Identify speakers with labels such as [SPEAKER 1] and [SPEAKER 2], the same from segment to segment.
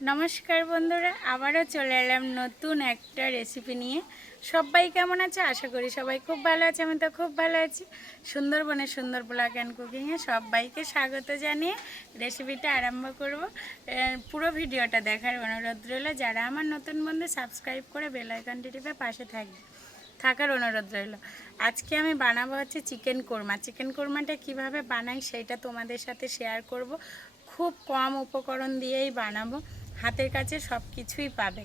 [SPEAKER 1] নমস্কার বন্ধুরা, আবারও চলে এলাম নতুন একটা রেসিপি নিয়ে। সবাই কেমন আছে? আশা করি সবাই খুব ভালো আছে, আমি তো খুব ভালো আছি। সুন্দরবনের সুন্দর ব্লগ অ্যান্ড কুকিংয়ে সবাইকে স্বাগত জানিয়ে রেসিপিটা আরম্ভ করব। পুরো ভিডিওটা দেখার অনুরোধ রইল, যারা আমার নতুন বন্ধু সাবস্ক্রাইব করে বেল আইকনটি টিপে পাশে থাকবে থাকার অনুরোধ রইল। আজকে আমি বানাবো হচ্ছে চিকেন কোরমা। চিকেন কোরমাটা কীভাবে বানাই সেটা তোমাদের সাথে শেয়ার করব। খুব কম উপকরণ দিয়েই বানাবো। হাতের কাছে সব কিছুই পাবে।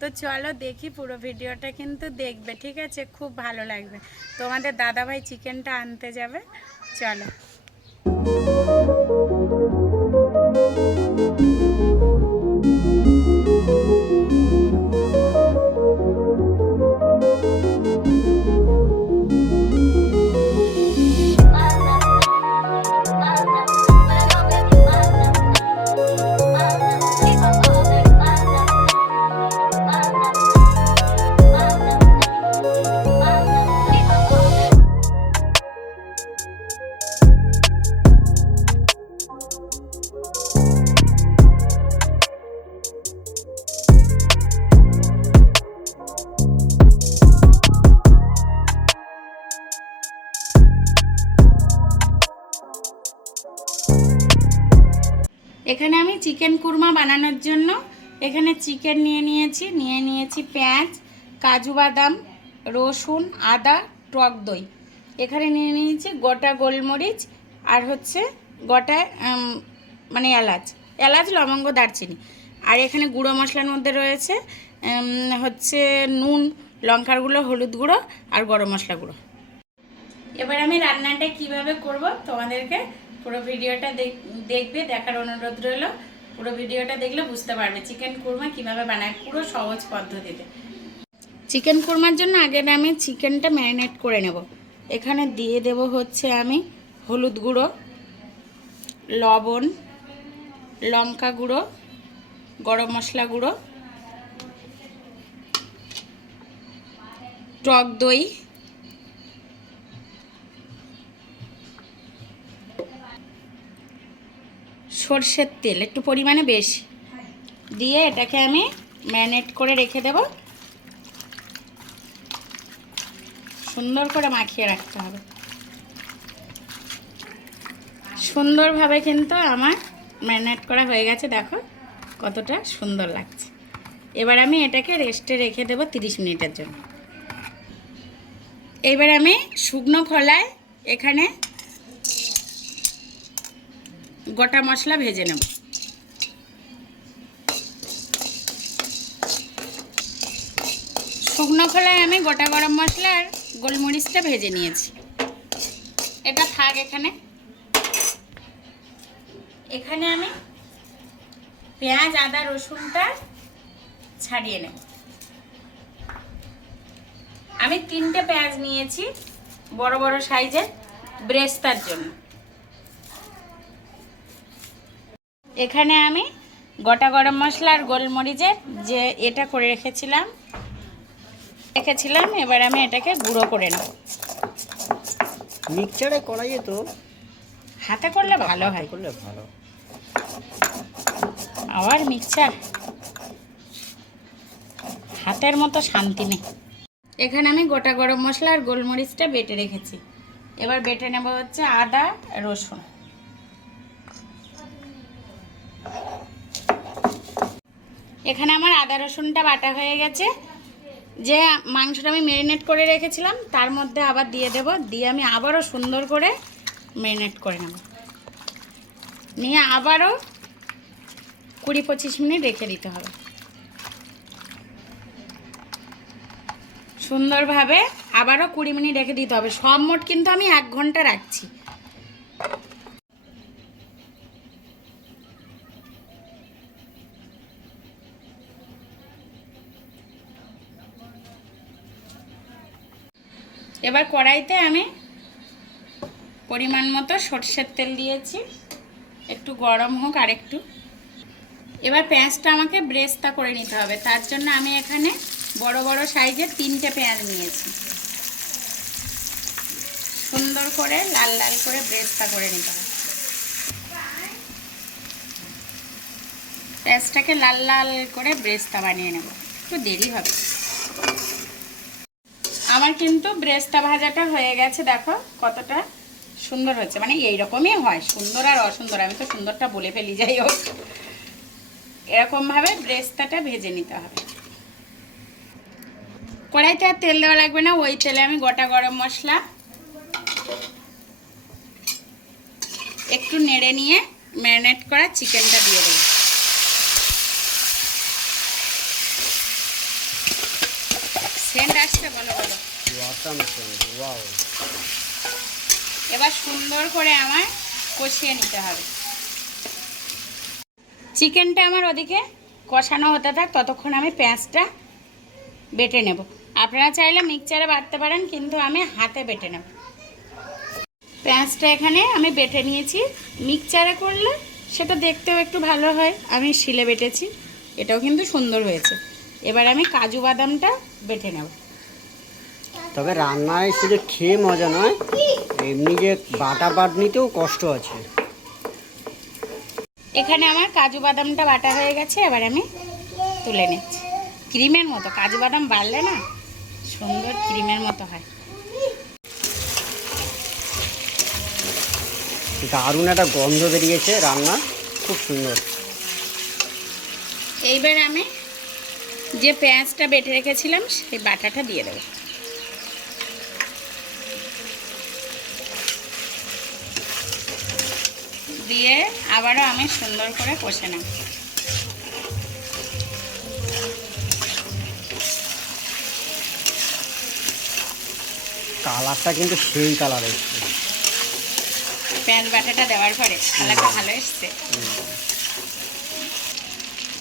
[SPEAKER 1] তো চলো দেখি, পুরো ভিডিওটা কিন্তু দেখবে, ঠিক আছে? খুব ভালো লাগবে। তোমাদের দাদাভাই চিকেনটা আনতে যাবে। চলো। এখানে আমি চিকেন কুরমা বানানোর জন্য এখানে চিকেন নিয়ে নিয়েছি নিয়ে নিয়েছি পেঁয়াজ, কাজু বাদাম, রসুন, আদা, টক দই। এখানে নিয়ে নিয়েছি গোটা গোলমরিচ আর হচ্ছে গোটা মানে এলাচ এলাচ, লবঙ্গ, দারচিনি। আর এখানে গুঁড়ো মশলার মধ্যে রয়েছে হচ্ছে নুন, লঙ্কার গুঁড়ো, হলুদ গুঁড়ো আর গরম মশলা গুঁড়ো। এবার আমি রান্নাটা কীভাবে করব তোমাদেরকে পুরো ভিডিওটা দেখ- দেখবে, দেখার অনুরোধ রইল। পুরো ভিডিওটা দেখলে বুঝতে পারবে চিকেন কুরমা কীভাবে বানায়, পুরো সহজ পদ্ধতিতে। চিকেন কুরমার জন্য আগে আমি চিকেনটা ম্যারিনেট করে নেব। এখানে দিয়ে দেব হচ্ছে আমি হলুদ গুঁড়ো, লবণ, লঙ্কা গুঁড়ো, গরম মশলা গুঁড়ো, টক দই সর্ষের তেল, একটু পরিমাণে বেশি। দিয়ে এটাকে আমি ম্যারিনেট করে রেখে দেব। সুন্দর করে মাখিয়ে রাখতে হবে। সুন্দরভাবে কিন্তু আমার ম্যারিনেট করা হয়ে গেছে, দেখো কতটা সুন্দর লাগছে। এবার আমি এটাকে রেস্টে রেখে দেবো তিরিশ মিনিটের জন্য। এবার আমি শুকনো খোলায় এখানে গোটা মশলা ভেজে নেব। শুকনো খোলায় আমি গোটা গরম মশলা আর গোলমরিচটা ভেজে নিয়েছি। এটা থাক এখানে। এখানে আমি পেঁয়াজ, আদা, রসুনটা ছাড়িয়ে নেব। আমি তিনটে পেঁয়াজ নিয়েছি বড় বড় সাইজের ব্রেস্তার জন্য। এখানে আমি গোটা গরম মশলা আর গোলমরিচের যে এটা করে রেখেছিলাম রেখেছিলাম এবার আমি এটাকে গুঁড়ো করে নেব।
[SPEAKER 2] মিক্সচারে করা যেত
[SPEAKER 1] হাতে করলে ভালো হয়।
[SPEAKER 2] করলে ভালো।
[SPEAKER 1] আবার মিক্সচার হাতের মতো শান্তি নেই। এখানে আমি গোটা গরম মশলা আর গোলমরিচটা বেটে রেখেছি। এবার বেটে নেব হচ্ছে আদা রসুন। এখানে আমার আদা রসুনটা বাটা হয়ে গেছে। যে মাংসটা আমি ম্যারিনেট করে রেখেছিলাম, তার মধ্যে আবার দিয়ে দেব। দিয়ে আমি আবারও সুন্দর করে ম্যারিনেট করে নেব। নিয়ে আবারও কুড়ি পঁচিশ মিনিট রেখে দিতে হবে। সুন্দরভাবে আবারও কুড়ি মিনিট রেখে দিতে হবে। সব মোট কিন্তু আমি এক ঘণ্টা রাখছি। এবার কড়াইতে আমি পরিমাণ মতো সর্ষের তেল দিয়েছি। একটু গরম হোক আর একটু। এবার পেঁয়াজটা আমাকে ব্রেস্তা করে নিতে হবে। তার জন্য আমি এখানে বড় বড় সাইজের তিনটে পেঁয়াজ নিয়েছি। সুন্দর করে লাল লাল করে ব্রেস্তা করে নিতে হবে। পেঁয়াজটাকে লাল লাল করে ব্রেস্তা বানিয়ে নেব। একটু দেরি হবে। আমার কিন্তু ব্রেস্তা ভাজাটা হয়ে গেছে, দেখো কতটা সুন্দর হচ্ছে মানে এইরকমই হয়, সুন্দর আর অসুন্দর, আমি তো সুন্দরটা বলে ফেলি, যাই হোক। এরকমভাবে ব্রেস্তাটা ভেজে নিতে হবে। কড়াইতে আর তেল দেওয়া লাগবে না, ওই তেলে আমি গোটা গরম মশলা একটু নেড়ে নিয়ে ম্যারিনেট করা চিকেনটা দিয়ে দেবো। সেন্ট আসছে, বলো এবার সুন্দর করে আমার কষিয়ে নিতে হবে। চিকেনটা আমার ওদিকে কষানো হতে থাক, ততক্ষণ আমি পেঁয়াজটা বেটে নেব। আপনারা চাইলে মিক্সচারে বাটতে পারেন, কিন্তু আমি হাতে বেটে নেব। পেঁয়াজটা এখানে আমি বেটে নিয়েছি। মিক্সচারে করলে সেটা দেখতেও একটু ভালো হয়। আমি শিলে বেটেছি, এটাও কিন্তু সুন্দর হয়েছে। এবার আমি কাজু বাদামটা বেটে নেব।
[SPEAKER 2] তবে রান্নায় শুধু খেয়ে মজা নয় এমনি যে বাটা বাটনিতেও কষ্ট আছে।
[SPEAKER 1] এখানে আমার কাজু বাদামটা বাটা হয়ে গেছে এবার আমি তুলে নিচ্ছি। ক্রিমের মতো কাজু বাদাম বাড়লে না সুন্দর ক্রিমের মতো হয়।
[SPEAKER 2] দারুণ একটা গন্ধ বেরিয়েছে রান্না খুব সুন্দর।
[SPEAKER 1] এইবার আমি যে পেঁয়াজটা বেটে রেখেছিলাম সেই বাটাটা দিয়ে দেবো। দিয়ে আবারও আমি সুন্দর করে কষে নেব।
[SPEAKER 2] কালারটা কিন্তু সেই কালার এসছে
[SPEAKER 1] পেঁয়াজ বাটাটা দেওয়ার পরে কালারটা ভালো এসছে।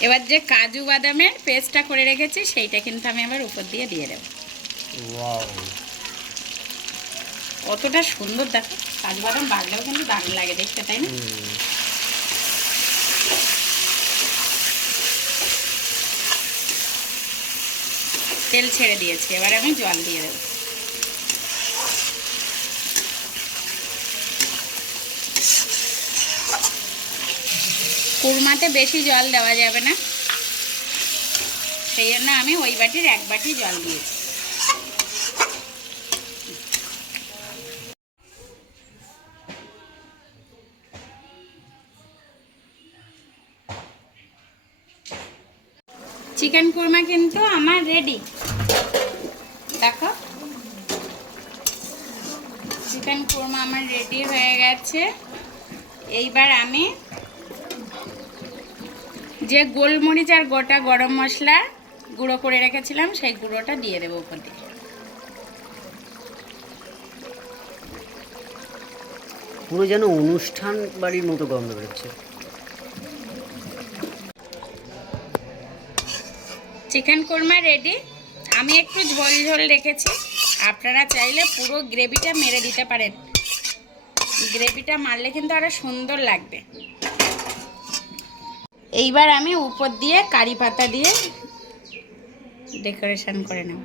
[SPEAKER 1] এবার যে কাজু বাদামের পেস্টটা করে রেখেছি সেইটা কিন্তু আমি আবার উপর দিয়ে দিয়ে দেবো। কতটা সুন্দর দেখো। কাজু বাদাম বাড়লেও কিন্তু দারুণ লাগে দেখতে তাই না? তেল ছেড়ে দিয়েছি এবার আমি জল দিয়ে দেবো। কুরমাতে বেশি জল দেওয়া যাবে না। সেই জন্য আমি ওই বাটির এক বাটি জল দিয়েছি। চিকেন কুরমা কিন্তু আমার রেডি দেখো। চিকেন কুরমা আমার রেডি হয়ে গেছে। এইবার আমি যে গোলমরিচ আর গোটা গরম মশলা গুঁড়ো করে রেখেছিলাম সেই গুঁড়োটা দিয়ে দেবো উপর দিয়ে।
[SPEAKER 2] পুরো যেন অনুষ্ঠান বাড়ির মতো গন্ধ বেরোচ্ছে।
[SPEAKER 1] Chicken korma ready. আমি একটু ঝোল ঝোল রেখেছি। আপনারা চাইলে পুরো গ্রেভিটা মেরে দিতে পারেন। গ্রেভিটা মারলে কিন্তু আরও সুন্দর লাগবে। এইবার আমি উপর দিয়ে কারি পাতা দিয়ে ডেকোরেশন করে নেব।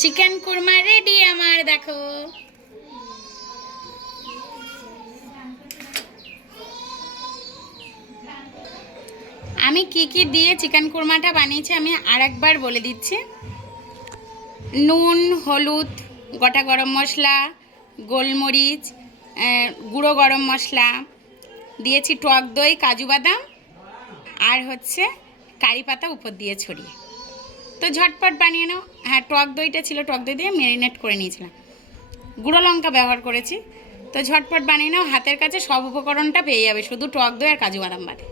[SPEAKER 1] চিকেন কুরমা রেডি আমার, দেখো। আমি কি কি দিয়ে চিকেন কুরমাটা বানিয়েছি আমি আরেকবার বলে দিচ্ছি। নুন, হলুদ, গোটা গরম মশলা, গোলমরিচ গুঁড়ো গরম মশলা। দিয়েছি টক দই, কাজু বাদাম, আর হচ্ছে কারি পাতা উপর দিয়ে ছড়িয়ে। তো ঝটপট বানিয়ে নাও। হ্যাঁ টক দইটা ছিল, টক দই দিয়ে ম্যারিনেট করে নিয়েছিলাম। গুঁড়ো লঙ্কা ব্যবহার করেছি। তো ঝটপট বানিয়ে নাও, হাতের কাছে সব উপকরণটা পেয়ে যাবে, শুধু টক দই আর কাজু বাদাম বাদে।